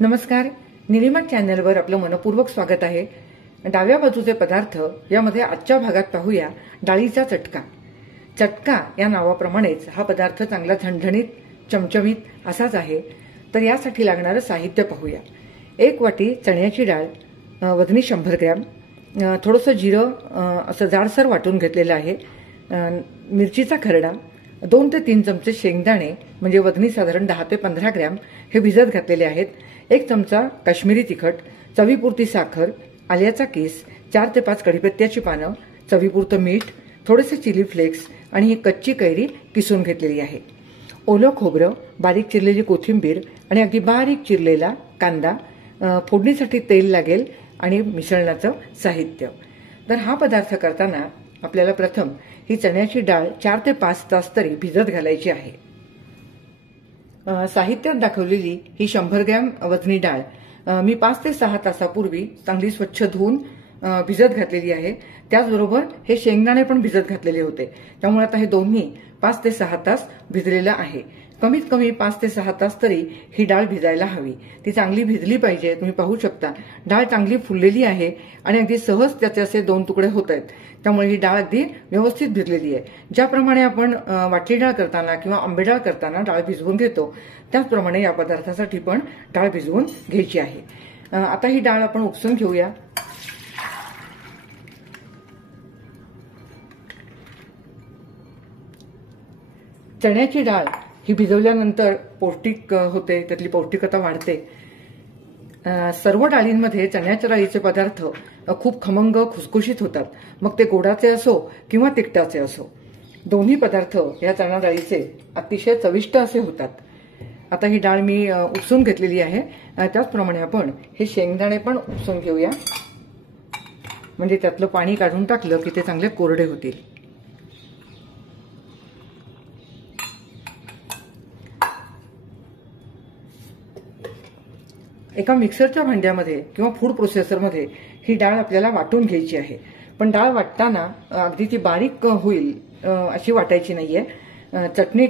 नमस्कार, निलिमा चॅनलवर आपलं मनपूर्वक स्वागत आहे। डाव्या बाजूचे पदार्थ यामध्ये आजच्या भागात पाहूया डाळीचा चटका। चटका या नावाप्रमाणेच हा पदार्थ चांगला झणझणीत चमचमीत असाच आहे। तर यासाठी लागणारे साहित्य पाहूया। 1 वाटी चण्याची डाळ, वजनी 100 ग्रॅम, थोडंसं जिरं असं जाडसर वाटून घेतलेलं आहे, मिरचीचा खरडा, 2 ते 3 चमचे शेंगदाणे म्हणजे वजनी साधारण 10 ते 15 ग्रॅम हे भिजत घातलेले आहेत, 1 चमचा काश्मीरी तिखट, चवीपुरती साखर, आल्याचा कीस, 4 ते 5 कढीपत्त्याची पानं, चवीपुरतं मीठ, थोडेसे चिली फ्लेक्स आणि ही कच्ची कैरी किसून घेतलेली आहे। ओलं खोबरं, बारीक चिरलेली कोथिंबीर आणि अगदी बारीक चिरलेला कांदा, फोडणीसाठी तेल लागेल आणि मिसळण्याचं साहित्य। तर हा पदार्थ करताना आपल्याला प्रथम ही चण्याची डाळ 4 ते 5 तास तरी भिजत घालायची आहे। साहित्यात दाखवलेली ही 100 ग्रॅम वजनी डाळ मी 5 ते 6 तासापूर्वी चांगली स्वच्छ धुवून भिजत घातलेली आहे। त्याचबरोबर हे शेंगदाणे पण भिजत घातलेले होते, त्यामुळे आता हे दोन्ही 5 ते 6 तास भिजलेलं आहे। कमीत कमी 5 ते 6 तास तरी ही डाळ भिजायला हवी, ती चांगली भिजली पाहिजे। तुम्ही पाहू शकता डाळ चांगली फुललेली आहे आणि अगदी सहज त्याचे असे 2 तुकडे होत आहेत, त्यामुळे ही डाळ अगदी व्यवस्थित भिजलेली आहे। ज्याप्रमाणे आपण वाटली डाळ करताना किंवा आंबे डाळ करताना डाळ भिजवून घेतो, त्याचप्रमाणे या पदार्थासाठी पण डाळ भिजवून घ्यायची आहे। आता ही डाळ आपण उपसून घेऊया। चण्याची डाळ ही भिजवल्यानंतर पौष्टिक होते, त्यातली पौष्टिकता वाढते। सर्व डाळींमध्ये चण्याच्या डाळीचे पदार्थ खूप खमंग खुसखुशीत होतात, मग ते गोडाचे असो किंवा तिखटाचे असो, दोन्ही पदार्थ या चणा डाळीचे अतिशय चविष्ट असे होतात। आता ही डाळ मी उपसून घेतलेली आहे, त्याचप्रमाणे आपण हे शेंगदाणे पण उपसून घेऊया, म्हणजे त्यातलं पाणी काढून टाकलं की ते चांगले कोरडे होतील। एका मिक्सरच्या भांड्यामध्ये किंवा फूड प्रोसेसरमध्ये ही डाळ आपल्याला वाटून घ्यायची आहे, पण डाळ वाटताना अगदी ती बारीक होईल अशी वाटायची नाहीये, चटणी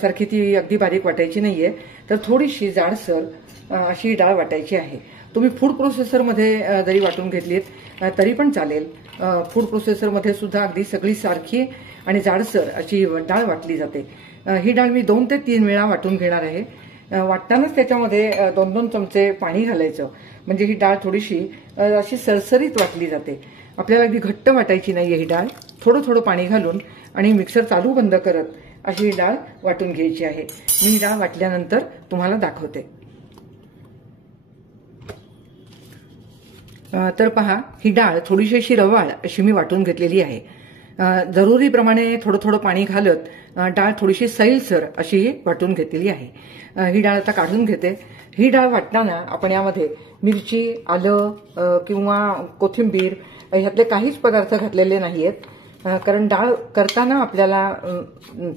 सारखी ती अगदी बारीक वाटायची नाहीये, तर थोडीशी जाडसर अशी डाळ वाटायची आहे। तुम्ही फूड प्रोसेसरमध्ये जरी वाटून घेतलीत तरी पण चालेल। फूड प्रोसेसरमध्ये सुद्धा अगदी सगळी सारखी आणि जाडसर अशी डाळ वाटली जाते। ही डाळ मी 2 ते 3 वेळा वाटून घेणार आहे। वाटतानाच त्याच्यामध्ये 2-2 चमचे पाणी घालायचं, म्हणजे ही डाळ थोडीशी अशी सरसरीत वाटली जाते। आपल्याला अगदी घट्ट वाटायची नाहीये ही डाळ। थोडं थोडं पाणी घालून आणि मिक्सर चालू बंद करत अशी ही डाळ वाटून घ्यायची आहे। मी ही डाळ वाटल्यानंतर तुम्हाला दाखवते। तर पहा, ही डाळ थोडीशी अशी रवाळ अशी मी वाटून घेतलेली आहे। जरुरीप्रमाणे थोडं थोडं पाणी घालत डाळ थोडीशी सैलसर अशी वाटून घेतलेली आहे। ही डाळ आता काढून घेते। ही डाळ वाटताना आपण यामध्ये मिरची, आलं किंवा कोथिंबीर ह्यातले काहीच पदार्थ घातलेले नाहीयेत, कारण डाळ करताना आपल्याला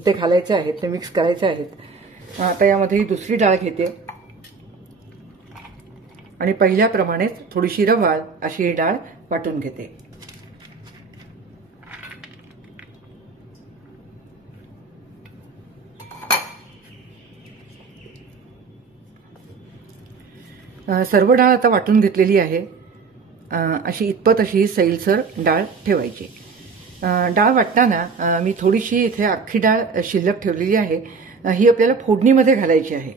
ते घालायचे आहेत, ते मिक्स करायचे आहेत। आता यामध्ये ही दुसरी डाळ घेते आणि पहिल्याप्रमाणेच थोडीशी रवाळ अशी ही डाळ वाटून घेते। सर्व डाळ आता वाटून घेतलेली आहे। अशी इतपत अशी सैलसर डाळ ठेवायची। डाळ वाटताना मी थोडीशी इथे अख्खी डाळ शिल्लक ठेवलेली आहे, ही आपल्याला फोडणीमध्ये घालायची आहे।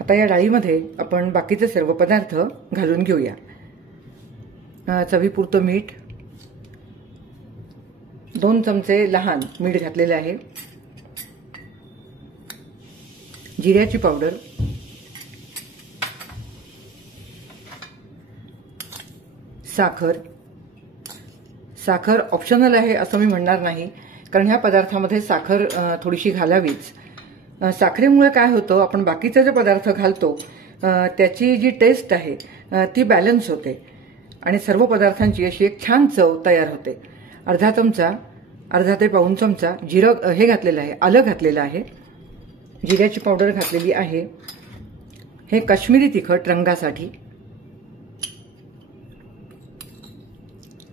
आता या डाळीमध्ये आपण बाकीचे सर्व पदार्थ घालून घेऊया। चवीपुरतं मीठ, 2 चमचे लहान मीठ घातलेले आहे, जिऱ्याची पावडर, साखर। साखर ऑप्शनल आहे असं मी म्हणणार नाही, कारण ह्या पदार्थामध्ये साखर थोडीशी घालावीच। साखरेमुळे काय होतं, आपण बाकीचे जे पदार्थ घालतो त्याची जी टेस्ट आहे ती बॅलन्स होते आणि सर्व पदार्थांची अशी एक छान चव तयार होते। अर्धा ते पाऊण चमचा जिरं हे घातलेलं आहे, आलं घातलेलं आहे, जिऱ्याची पावडर घातलेली आहे, हे काश्मीरी तिखट रंगासाठी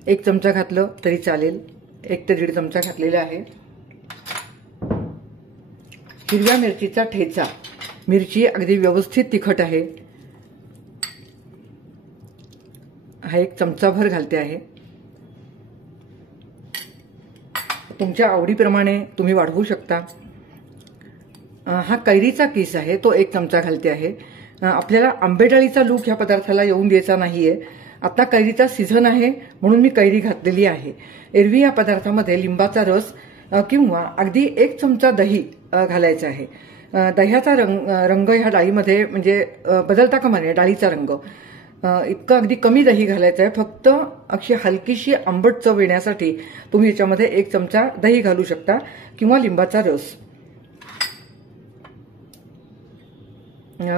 1 चमचा घातलं तरी चालेल, 1 ते 1.5 चमचा घातलेला आहे। हिरव्या मिरचीचा ठेचा, मिरची अगदी व्यवस्थित तिखट आहे, हा 1 चमचाभर घालते आहे. तुमच्या आवडीप्रमाणे तुम्ही वाढवू शकता. हा कैरीचा किस आहे, तो 1 चमचा घालते आहे. आपल्याला आंबेडाळीचा लूक ह्या पदार्थाला येऊन द्यायचा नाहीये. आता कैरीचा सीझन आहे म्हणून मी कैरी घातलेली आहे. एरवी या पदार्थामध्ये लिंबाचा रस किंवा अगदी 1 चमचा दही घालायचा आहे. दह्याचा रंग ह्या डाळीमध्ये म्हणजे बदलता कामा नये. डाळीचा रंग इतकं अगदी कमी दही घालायचं आहे. फक्त अशी हलकीशी आंबट चव येण्यासाठी तुम्ही याच्यामध्ये 1 चमचा दही घालू शकता किंवा लिंबाचा रस.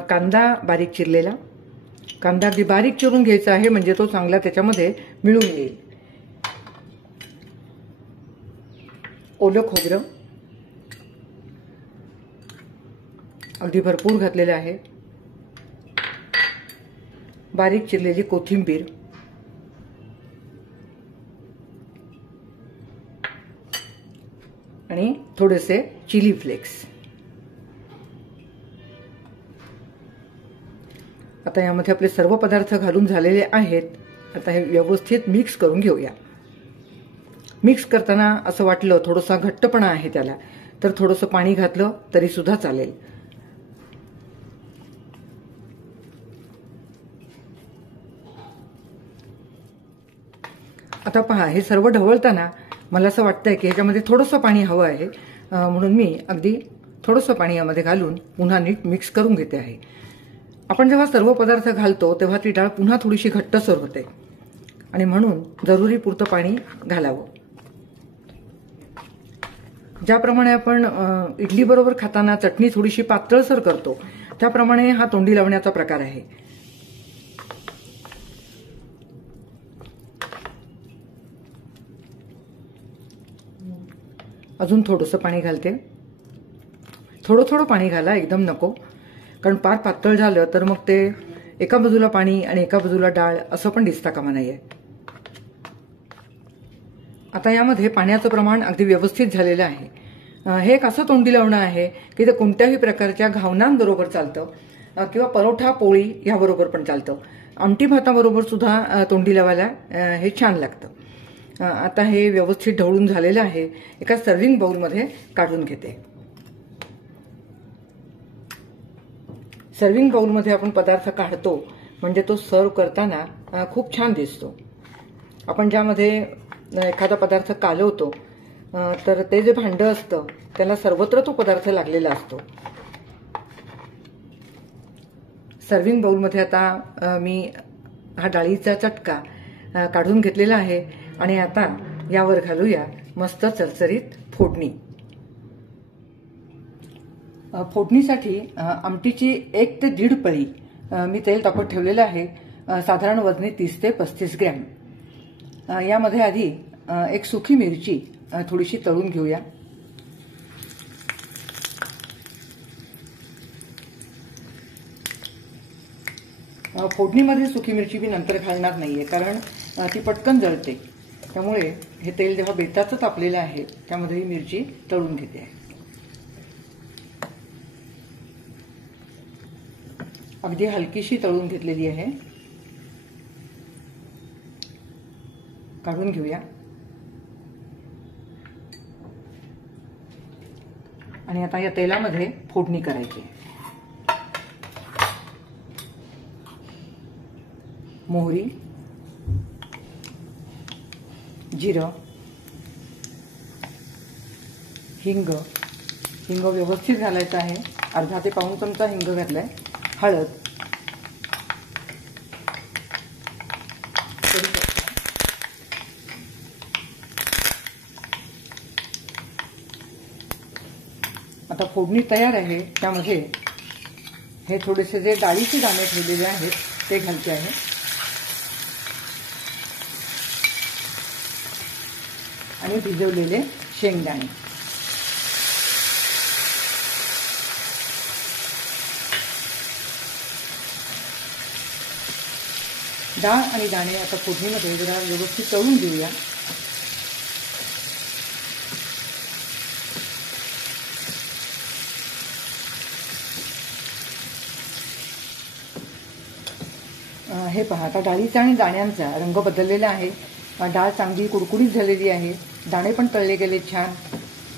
कांदा बारीक चिरलेला, कांदा अगदी बारीक चिरून घ्यायचा आहे म्हणजे तो चांगला त्याच्यामध्ये मिळून येईल. ओलं खोबरं अगदी भरपूर घातलेलं आहे. बारीक चिरलेली कोथिंबीर, आणि थोडेसे चिली फ्लेक्स. आता यामध्ये आपले सर्व पदार्थ घालून झालेले आहेत. आता हे व्यवस्थित मिक्स करून घेऊया. मिक्स करताना असं वाटलं थोडासा घट्टपणा आहे त्याला, तर थोडंसं पाणी घातलं तरी सुद्धा चालेल. आता पहा, हे सर्व ढवळताना मला असं वाटतंय की ह्याच्यामध्ये थोडंसं पाणी हवं आहे, म्हणून मी अगदी थोडंसं पाणी यामध्ये घालून पुन्हा नीट मिक्स करून घेते आहे. आपण जेव्हा सर्व पदार्थ घालतो तेव्हा ती डाळ पुन्हा थोडीशी घट्टसर होते आणि म्हणून जरुरी पुरतं पाणी घालावं. ज्याप्रमाणे आपण इडली बरोबर खाताना चटणी थोडीशी पातळसर करतो त्याप्रमाणे हा तोंडी लावण्याचा प्रकार आहे. अजून थोडंसं पाणी घालते. थोडं थोडं पाणी घाला, एकदम नको, कारण पार पातळ झालं तर मग ते एका बाजूला पाणी आणि एका बाजूला डाळ असं पण दिसता कामा नये. आता यामध्ये पाण्याचं प्रमाण अगदी व्यवस्थित झालेलं आहे. हे एक असं तोंडी लावणं आहे की ते कोणत्याही प्रकारच्या घावनांबरोबर चालतं किंवा परोठा पोळी याबरोबर पण चालतं. आमटी भाताबरोबर सुद्धा तोंडी लावायला हे छान लागतं. आता हे व्यवस्थित ढवळून झालेलं आहे. एका सर्विंग बाउलमध्ये काढून घेते. सर्विंग बाउलमध्ये आपण पदार्थ काढतो म्हणजे तो सर्व करताना खूप छान दिसतो. आपण ज्यामध्ये एखादा पदार्थ कालवतो तर ते जे भांडं असतं त्याला सर्वत्र तो पदार्थ लागलेला असतो. सर्विंग बाउलमध्ये आता मी हा डाळीचा चटका काढून घेतलेला आहे आणि आता यावर घालूया मस्त चरचरीत फोडणी. फोडणीसाठी आमटीची 1 ते 1.5 पळी मी तेल तापत ठेवलेलं आहे. साधारण वजनी 30 ते 35 ग्रॅम. यामध्ये आधी 1 सुकी मिरची थोडीशी तळून घेऊया. फोडणीमध्ये सुकी मिरची मी नंतर घालणार नाहीये कारण ती पटकन जळते. त्यामुळे हे तेल जेव्हा बेताचं तापलेलं आहे त्यामध्ये ही मिरची तळून घेते आहे. अगदी हलकीशी तळून घेतलेली आहे. काढून घेऊया आणि आता या तेलामध्ये फोडणी करायची. मोहरी, जिरं, हिंग व्यवस्थित घालायचं आहे. अर्धा ते पाऊण चमचा हिंग घातलाय. हळद, आता फोडणी तयार आहे. त्यामध्ये हे थोडेसे जे डाळीचे दाणे ठेवलेले आहेत ते घालते आहे. आणि भिजवलेले शेंगदाणे. डाळ आणि दाणे आता फोडणीमध्ये जरा व्यवस्थित तळून घेऊया. हे पहा, आता डाळीचा आणि दाण्यांचा रंग बदललेला आहे. डाळ चांगली कुरकुरीत झालेली आहे, दाणे पण तळले गेले छान.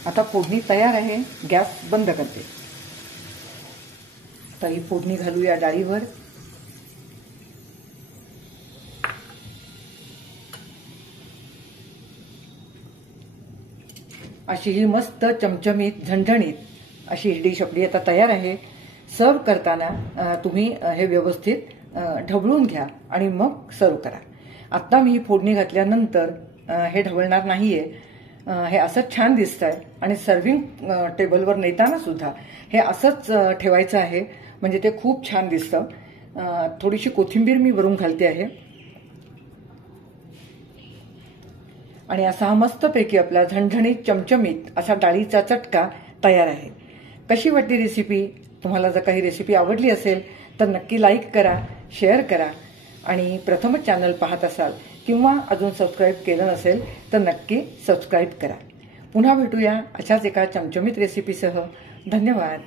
आता फोडणी तयार आहे. गॅस बंद करते. आता ही फोडणी घालूया डाळीवर. अशी ही मस्त चमचमीत झणझणीत अशी ही डिश आपली आता तयार आहे. सर्व करताना तुम्ही हे व्यवस्थित ढवळून घ्या आणि मग सर्व करा. आता मी फोडणी घातल्यानंतर हे ढवळणार नाहीये. हे असंच छान दिसतंय आणि सर्व्हिंग टेबलवर नेताना सुद्धा हे असंच ठेवायचं आहे, म्हणजे ते खूप छान दिसतं. थोडीशी कोथिंबीर मी वरून घालते आहे आणि असा हा मस्तपैकी आपला झणझणीत चमचमीत असा डाळीचा चटका तयार आहे. कशी वाटली रेसिपी? तुम्हाला जर काही रेसिपी आवडली असेल तर नक्की लाईक करा, शेअर करा आणि प्रथमच चॅनल पाहत असाल किंवा अजून सबस्क्राईब केलं नसेल तर नक्की सबस्क्राईब करा. पुन्हा भेटूया अशाच एका चमचमीत रेसिपीसह. धन्यवाद.